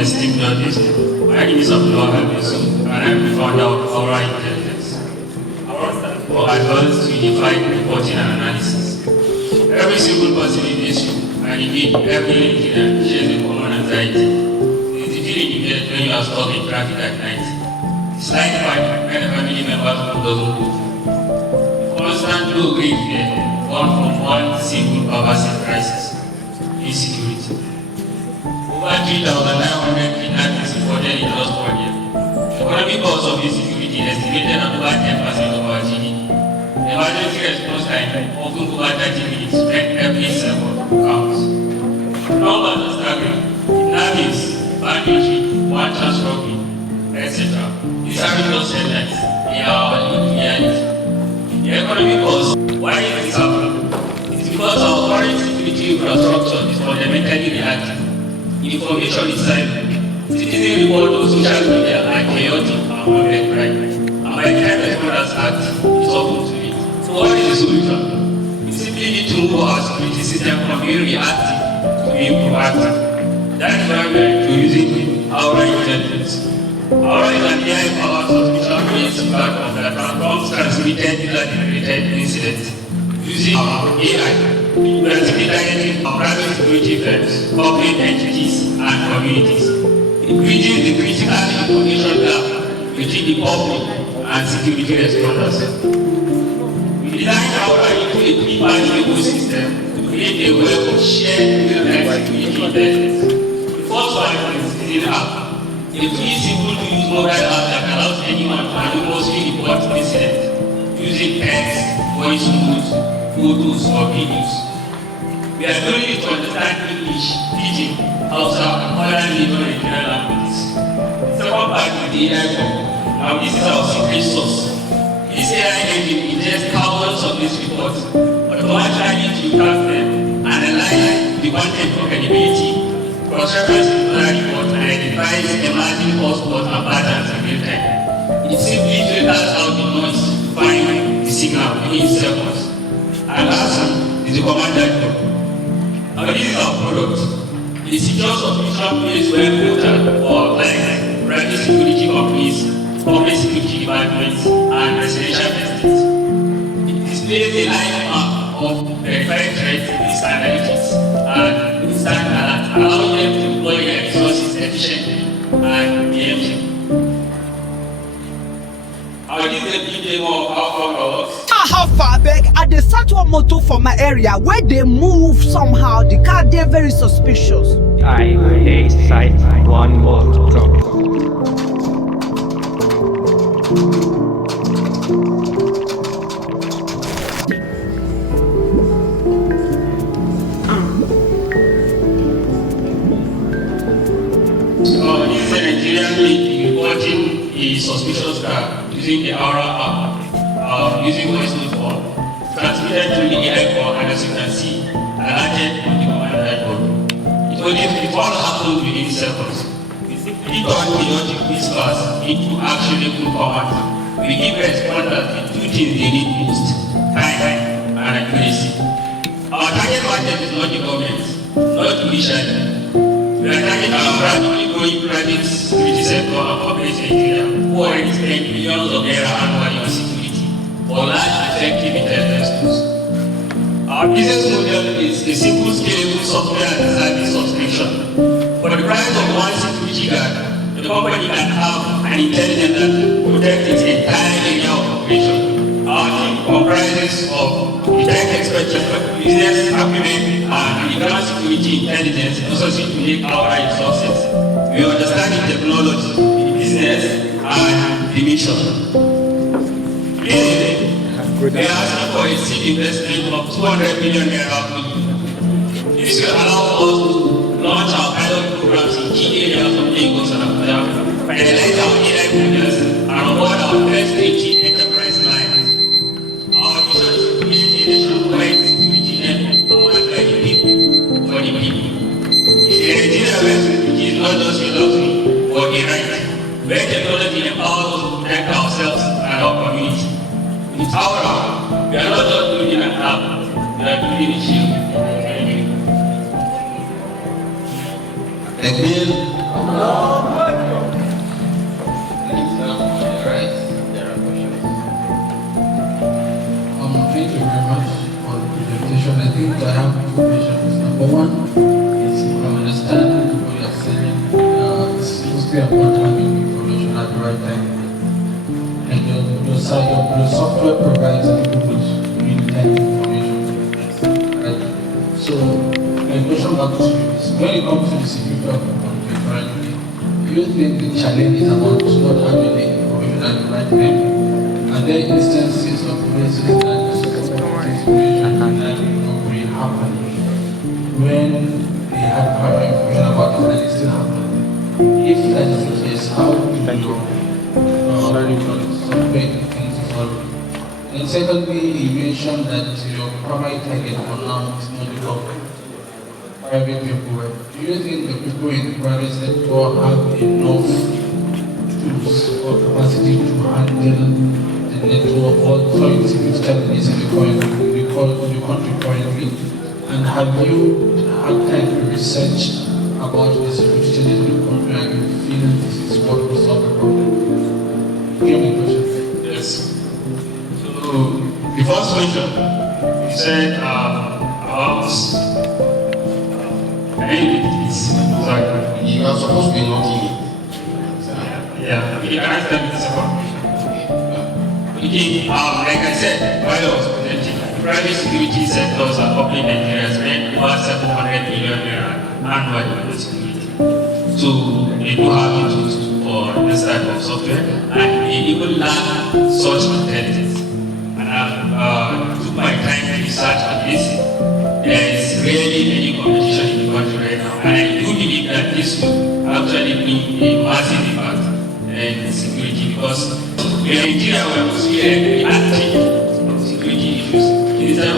esteemed judges. My name is Abdullah Habisu, and I'm the founder of Aura Intelligence. Aura stands for Advanced Unified Reporting and Analysis. Every single person in this room, and indeed every engineer, shares a common anxiety. It is the feeling you get when you are stuck in traffic at night. The slight fight when a family member doesn't move. The constant low-grade fear born from one single pervasive crisis: insecurity. Over 3,900 kidnappings reported in just 1 year. The economic cost of insecurity estimated at over 10% of our GDP. The emergency response time, often over 30 minutes, when every second counts. Numbers are staggering. Kidnappings, banditry, one-chance robbery, etc. These aren't just headlines, they are our lived reality. The economic cost, why is this happening? It's because our current security infrastructure is fundamentally reactive. Information is silent. Citizen report on social media are chaotic and unread right. And by the time responders act, it's often too late. So what is the solution? We simply need to move our security system from being reactive to being proactive. That is why we are introducing Aura Intelligence. Aura is an AI-powered suspicion-based platform that transforms transmitted user-generated incidents using AI. We are simply targeting private security firms, public entities, and communities, bridging the critical information gap between the public and security responders. We designed Aura into a three-part ecosystem to create a web of shared real-time security intelligence. The first one is Citizen App, a free, simple-to-use mobile app that allows anyone to anonymously report incidents using text, voice notes, photos, or videos. We are doing it to understand English, Pidgin, Hausa, and other neighbor regional languages. The second part is the AI form. Now this is our secret sauce. This AI engine ingests thousands of these reports, automatically filters them, analyzes the content for credibility, cross-reference the other reports, and identifies emerging hotspots and patterns in real time. It simply filters out the noise to find the signal within seconds. And lastly is the command dashboard. Now this is our product. It secures subscription-based web portal for our clients, private security companies, public security departments, and residential estates. It displays a live map of verified threats, risk analytics, and instant alert, allowing them to deploy their resources efficiently and preemptively. This is a big demo of how far works. How far back at the Satwa motor for my area where they move somehow the car they're very suspicious. I hate sight one more truck. So this is a Nigerian lady reporting a suspicious car using the Aura app. Using voice note form, transmitted through the AI call, and as you can see, alerted on the command dashboard. It all happens within seconds. We simply turn chaotic whispers into actionable commands. We give responders the two things they need most: time and accuracy. Our target market is not the government, not judiciary. We are targeting our rapidly growing private security sector and corporate Nigeria, who already spend billions of naira annually on security for large effective intelligence tools. Our business model is a simple, scalable software as a service subscription. For the price of one security guard, the company can have an intelligence that will protect its entire area of operation. Our team comprises of the tech expertise, business acumen, and the ground security intelligence necessary to make our resources. We understand the technology, the business, and the mission. We are asking for a seed investment of 200 million naira. This will allow us to launch our pilot programs in key areas of Lagos and Abuja, finalize our AI models, and onboard our first 80 enterprise clients. Our mission is to create a nationwide security network powered by the people, for the people. In a Nigeria where security is not just a luxury, but a right, where technology empowers us to protect ourselves and our community. With Aura, we are not just building an app, we are building a shield. Again, think I have two questions. Number one is to understand what you're saying. It's mostly about having information at the right time. And your software provides people with real-time information. Right? So, my question back to you is, when it comes to the security of the country currently, do you think the challenge is about not having the information at the right time? Are there instances of places that situation that will happen when they had prior information about it and it still happened? If that is the case, how do you something things to solve? And secondly, you mentioned that your primary target for now is not the government, private people. Do you think the people in the private sector have enough tools or capacity to handle the network or security challenges in the country currently? And have you had time to research about the security challenges in the country and you feel this is what will solve the problem? Give me a question. Yes. So, the first question, you said about you are supposed to be knocking it. Yeah, okay, can I tell you the second question? Okay, like I said, while I was presenting, private security sectors are public Nigeria spend over 700 million naira annually on security. So they do have the tools for this type of software, and they even learn such intelligence. And I took my time to research on this. There is rarely any competition in the country right now, and I do believe that this will actually bring a massive impact in security, because in Nigeria we are mostly reactive on security issues instead of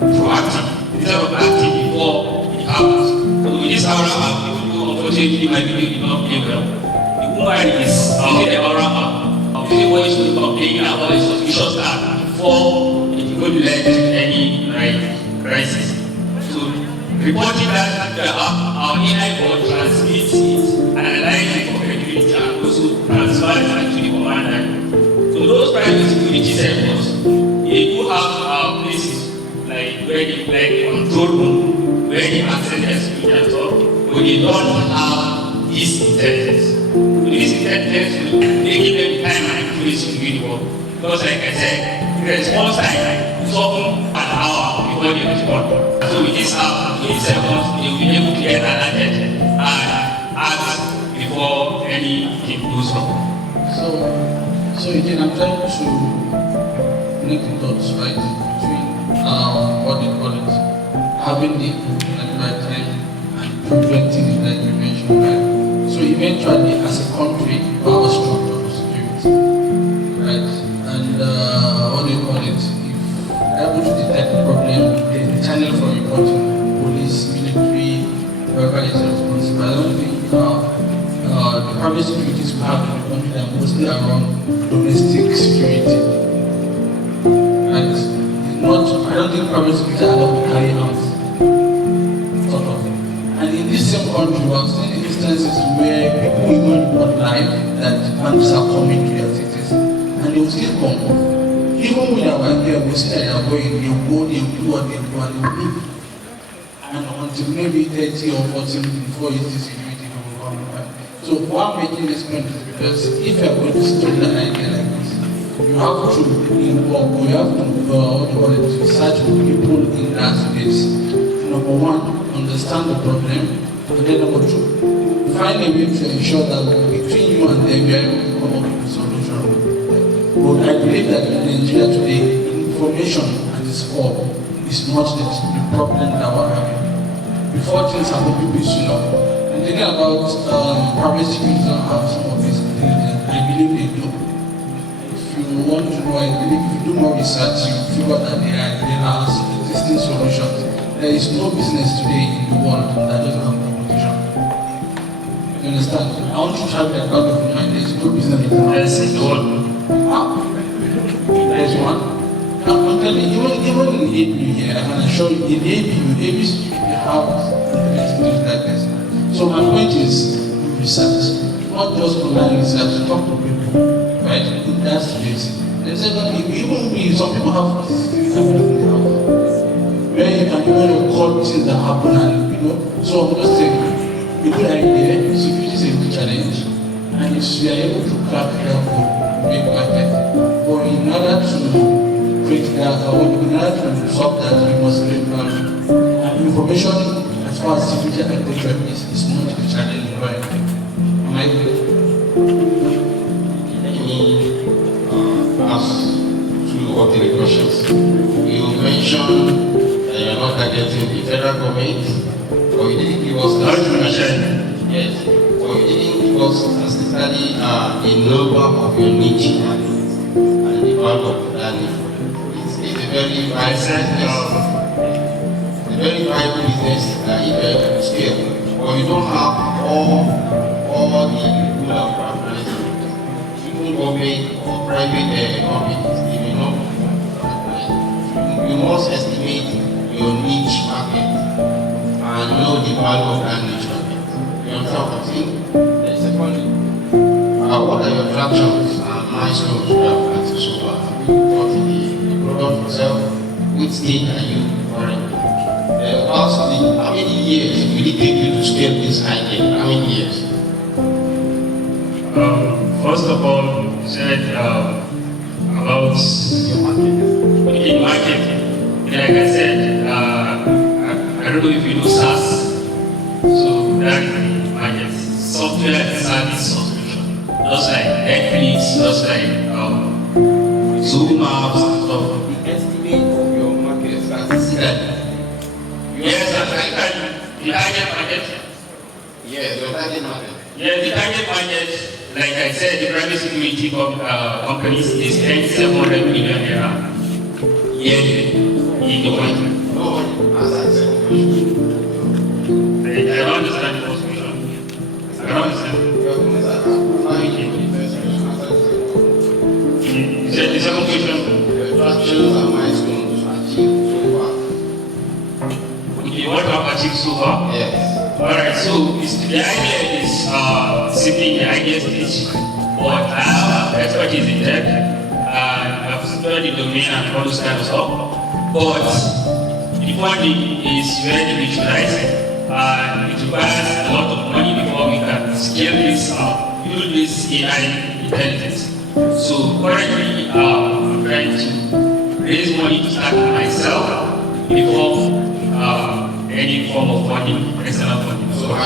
proactive, instead of acting before it happens. So with this aura map, people who unfortunately my video did not play well. The woman is using the aura map, using what is complaining about the suspicious act before it could lead to any crisis. So reporting that our AI board transmits it, analyze it for credibility, and also transfers it to the commander. So those private security sectors, they do have places like where they control room, where they access their security and stuff, but they don't have this intelligence. So this intelligence will make them time and accuracy to do the work. Because like I said, the response time is often an hour before they respond. So with this app, 20 seconds, they will be able to get alerted and act before anything goes wrong. So again, I'm trying to connect the dots, right, between what they call it, having the information at the right time and preventing it, like you mentioned, right? So eventually, as a country, we have a structure of security, right? And what do you call it? If we're able to detect the problem, there's the channel for reporting, police, military, whoever is responsible. I don't think the private securities we have in the country are mostly around domestic security. Right? I don't think private security are allowed to carry out sort of. And in this same country, we have seen instances where people even report live that banks are coming to their cities and they will still come. Even when they are here, we see that they are going, they will go, they will do what they do, and they will leave. And until maybe 30 or 40 minutes before it's the security will come back. So why I'm making this point is because if you are going to study an idea like this, you have to involve, or you have to search for people in that space. Number one, understand the problem, and then number two, find a way to ensure that between you and them, you are able to come up with a solution. But I believe that in Nigeria today, information at its core is not the problem that we're having. Before things happen, people should know. And thinking about private security don't have some of these intelligence, I believe they do. If you want to know, I believe if you do more research, you figure that there are existing solutions. There is no business today in the world that doesn't have competition. You understand? I want you to have that out of your mind. There is no business in the world. Yes, in the world. There is one. Now, I'm telling you, even in ABU here, I can assure you, in ABU security, they have things like this. So my point is research, not just online research, talk to people, right? In that space. And secondly, even we, some people have CCTV cameras in the house. Where then you can even record things that happen and, so I'm just saying, a good idea, security is a good challenge, and if we are able to crack that code, make market, but in order to create that, or in order to solve that, we must create value. And information, as far as security architecture is not a challenge, right? Am I good? Let me ask two or three questions. You mentioned that you are not targeting the federal government, or you didn't give us yes, or you didn't give us specifically the number of your niche markets and the value of that niche. It's a very viable business. It's a very viable business that if you are to scale, but you don't have all the people that you are planning. Even government or private companies, they may not. You must estimate your niche market and know the value of that niche market. You understand what I'm saying? Then secondly, what are your tractions and milestones you have achieved so far? What is the product itself? Which stage are you currently? Lastly, how many years will it take you to scale this idea? How many years? First of all, you said about your market. In market, like I said, I don't know if you know SAAS. So that is the market. Software service subscription. Just like Netflix, just like Zoom apps and stuff. The estimate of your market statistically. Yes, the target market. Yes, your target market. Yeah, the target market, like I said, the private security companies is 700 million naira yearly in the country. No, as I said, I don't understand the first question. I don't understand. You said the second question. The tractions and milestones achieved so far. Okay, what have achieved so far? Yes. Alright, so the idea is simply the idea stage, but I have expertise in tech, and I've studied the domain and all those kind of stuff. But the funding is very visualizing, and it requires a lot of money before we can scale this up, build this AI intelligence. So currently, I'm trying to raise money to start myself before any form of funding, external funding. So my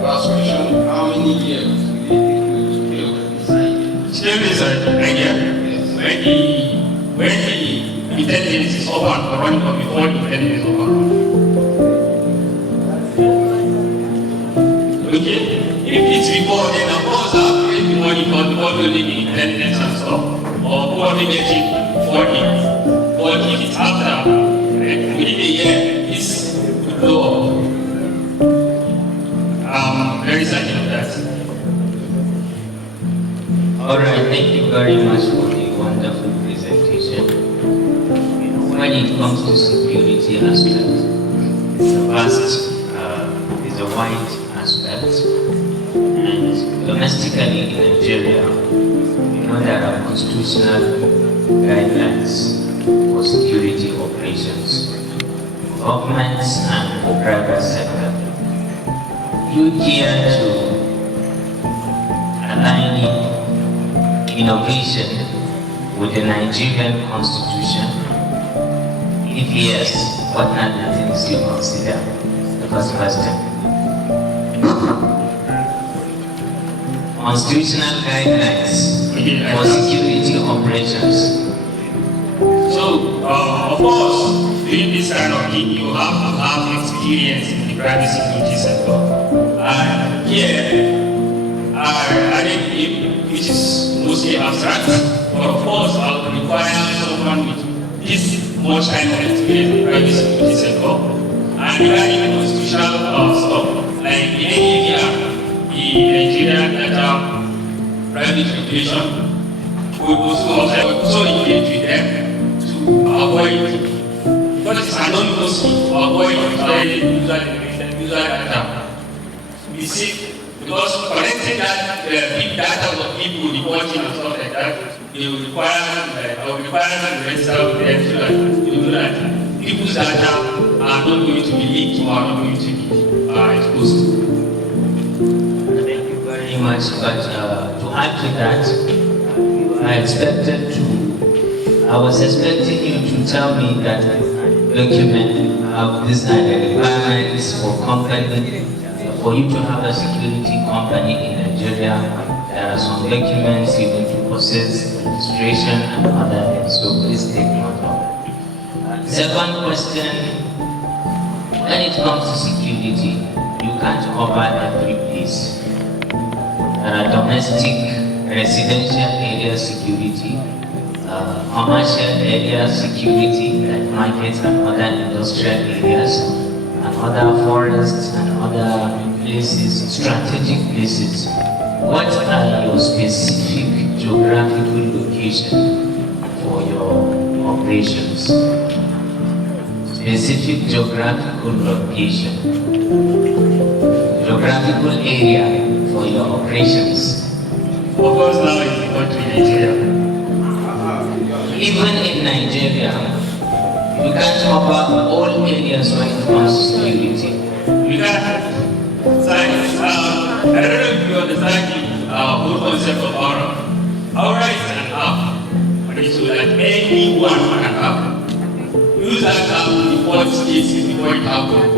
last question, how many years will it take you to scale this idea? Scale this idea? When the intelligence is over and running, or before the intelligence is over. Okay? If it's before, then of course I have to raise the money for the building the intelligence and stuff, or probably getting funding. But if it's after, within a year, this will blow up. Very certain of that. Alright, thank you very much for the wonderful presentation. When it comes to security aspect, it's a vast, it's a wide aspect. And domestically in Nigeria, there are constitutional guidelines for security operations, governments and the private sector. You care to align innovation with the Nigerian constitution? If yes, what are the things you consider? The first question. Constitutional guidelines for security operations. So, of course, doing this kind of thing, you have to have experience in the private security sector. And here, I added which is mostly abstract, but of course, I would require someone with this much kind of experience in the private security sector. And regarding constitutional stuff, like the NAVR, the Nigerian Data Private Regulation, we also engage with them to avoid, because it's anonymous, to avoid user data. We seek, because collecting that big data of people reporting and stuff like that, they will require, I will require them to register with them so that they will know that people's data are not going to be leaked or are not going to be exposed. Thank you very much. But to add to that, I was expecting you to tell me that document of these are the requirements for company, for you to have a security company in Nigeria. There are some documents you need to process, registration and other things. So please take note of it. Second question, when it comes to security, you can't cover every place. There are domestic, residential area security, commercial area security like markets and other industrial areas, and other forests and other places, strategic places. What are your specific geographical location for your operations? Specific geographical location, geographical area for your operations. Of course, now it's the country Nigeria. Even in Nigeria, you can't cover all areas when it comes to security. We can I don't know if you understand the whole concept of aura. Aura is an app, but it's so that anyone can have. Use that app to report cases before it happens,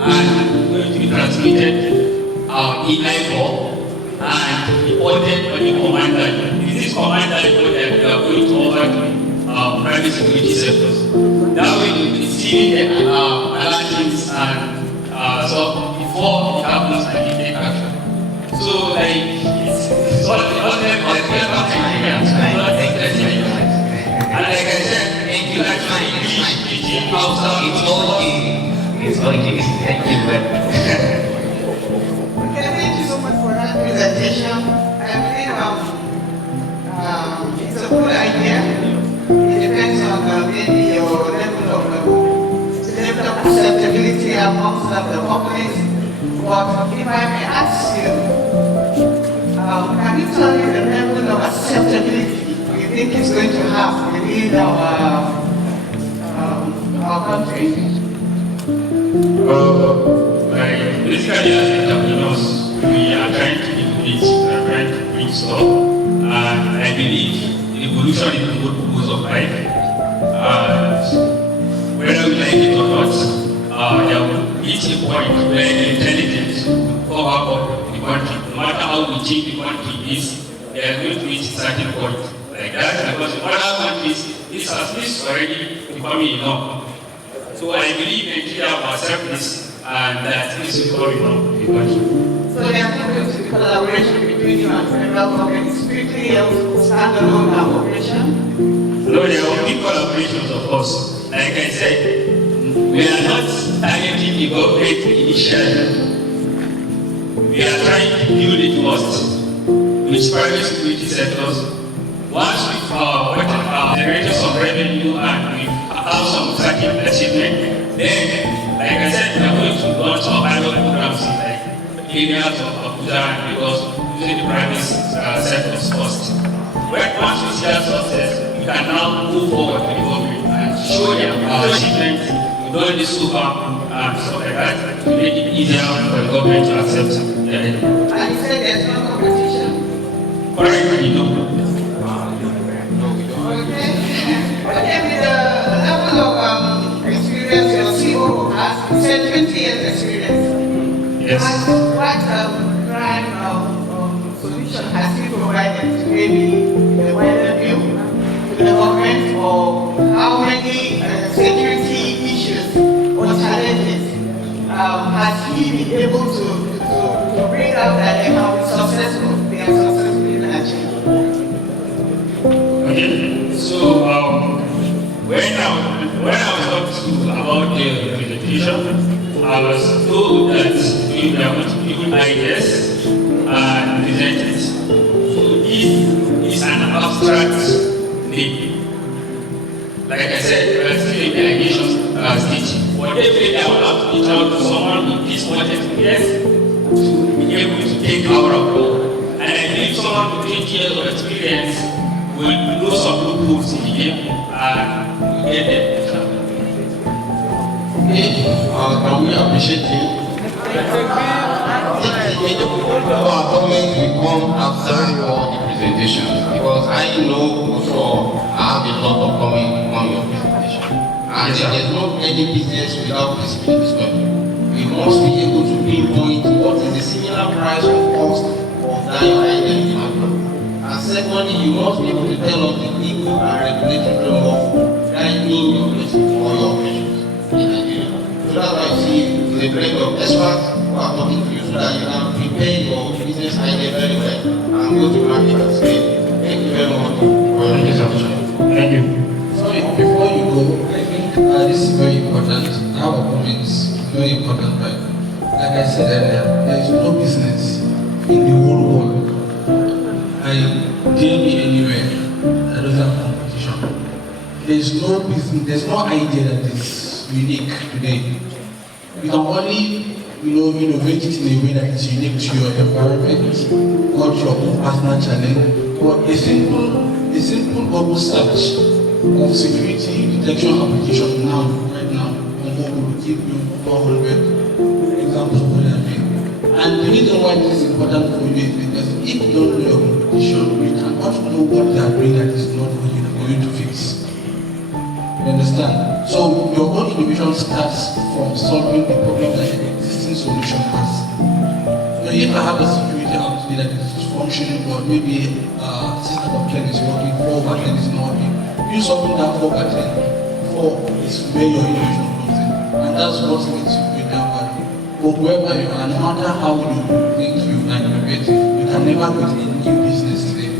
and it's going to be transmitted email and reported on the command line. This is command line that we are going to offer to private security sectors. That way you'll be receiving the alerts and so before it happens and you take action. So like it's all and like I said, thank you actually It's okay. Thank you very much. Okay, thank you so much for that presentation. I believe it's a good idea. It depends on maybe your level of acceptability amongst the public. But if I may ask you, can you tell me the level of acceptability you think is going to have within our country? Basically, as entrepreneurs, we are trying to innovate, we are trying to bring stuff, and I believe evolution is the good purpose of life. Whether we like it or not, there will reach a point where the intelligence will cover up the country. No matter how we change the country is, they are going to reach a certain point like that, because in other countries, this has already becoming enough. So I believe Nigeria will accept this, and that this is becoming enough in the country. So there are going to be collaboration between you and federal government, strictly a standalone operation? No, there will be collaborations, of course. Like I said, we are not targeting the government initially. We are trying to build a trust with private security sectors. Once we've generated some revenue and we have some certain achievement, then, like I said, we are going to launch our pilot programs in like areas of Abuja and Lagos using the private sectors first. Once we see that success, we can now move forward to the government and show them our achievements. We've done this so far and stuff like that to make it easier for the government to accept it. And you said there's no competition? Correctly, no. Okay, with the level of experience your CEO has, you said 20 years experience. Yes. What crime solution has he provided to maybe the wider view to the government, or how many security issues or challenges has he been able to bring out that they have been successful, they are successfully achieved? Okay, so when I was talking about the presentation, I was told that we are going to build ideas and present it. So this is an abstract name. Like I said, we are still in the allegations stage. But definitely I would have to reach out to someone with this much experience to be able to take our role. And I believe someone with 20 years of experience will know some loopholes in the game and will get them. Can we appreciate him? Our comments will come after all the presentations because I know for I have a lot of comments on your presentation. And there's no any business without feasibility study. We must be able to pinpoint what is the similar price or cost of that your idea. And secondly, you must be able to tell us the legal and regulatory framework guiding your business or your operations in Nigeria. So that's why you see the blend of experts who are talking to you so that you can prepare your business idea very well and go to market and scale. Thank you very much for your presentation. Thank you. So before you go, I think this is very important. Our comments very important, right? Like I said earlier, there is no business in the whole world. I dare be anywhere that doesn't have competition. There's no business, there's no idea that is unique today. You can only, innovate it in a way that is unique to your environment, not your own personal challenge. But a simple Google search of security detection application right now, on Google will give you 400 examples of what they are doing. And the reason why this is important for you is because if you don't know your competition, you cannot know what they are doing that is not what you are going to fix. You understand? So your own innovation starts from solving the problem that the existing solution has. So if I have a security out today that is functioning, or maybe a system of 10 is working, 4 by 10 is not working, you solving that 4 by 10, 4 is where your innovation comes in. And that's what makes you great that value. But whoever you are, no matter how you think you can innovate, you can never build a new business today.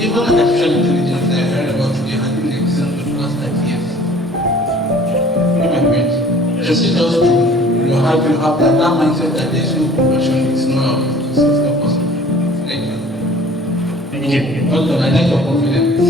Even artificial intelligence that I heard about today has been existing for the last 30 years. You know my point? It's just true. You have that mindset that there is no progression, it's not possible. Thank you. Thank you. Well done, I like your confidence.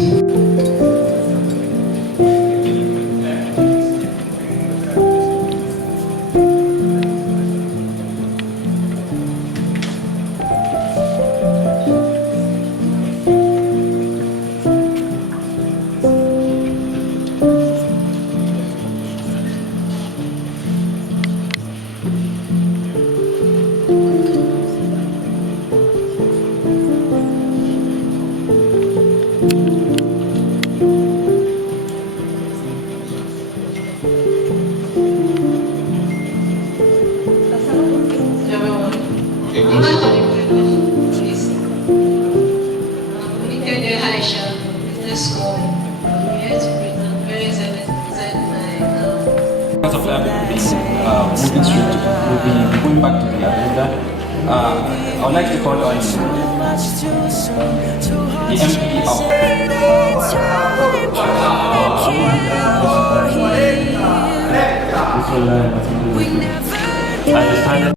Going back to the agenda, I would like to call on the MP of